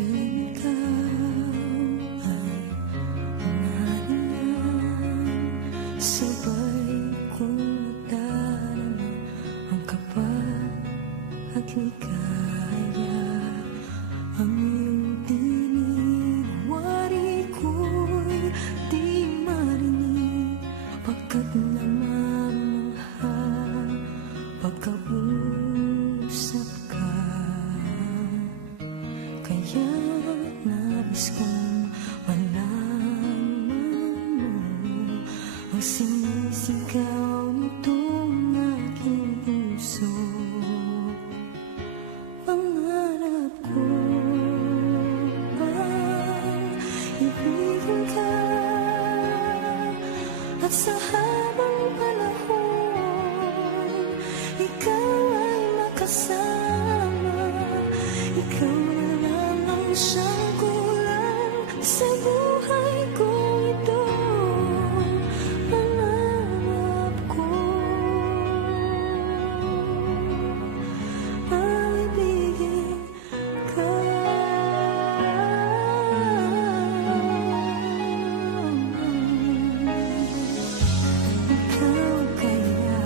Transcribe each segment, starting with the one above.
tuwing ikaw ay nariyan, sabay kong nadarama ang kapal at ligaya. Ang iyong tinig, wari ko'y di marinig, pagkat namamahal pagkausap ka. Kaya nais kong malaman mo ang sinisigaw nitong aking puso. Pangarap ko bang ibigin ka, at sa habang panahon ikaw ay makasama. Ikaw na lang ang siyang kulang sa buhay ko ito. Pangarap ko ay ibigin ka. Ikaw kaya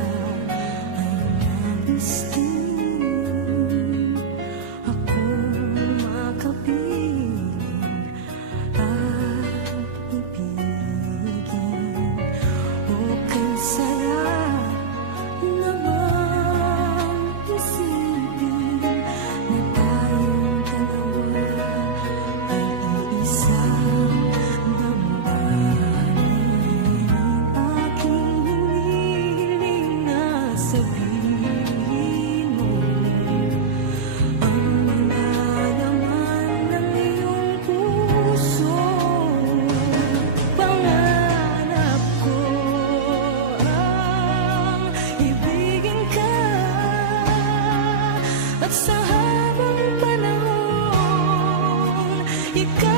ay nais din akong makapiling at ibigin. O kay sarap naman isipin na tayong dalawa ay iisang damdamin. Aking hinihiling na sabihin mo ang nilalaman ng iyong puso. Pangarap ko ang ibigin ka, at sa habang panahon ikaw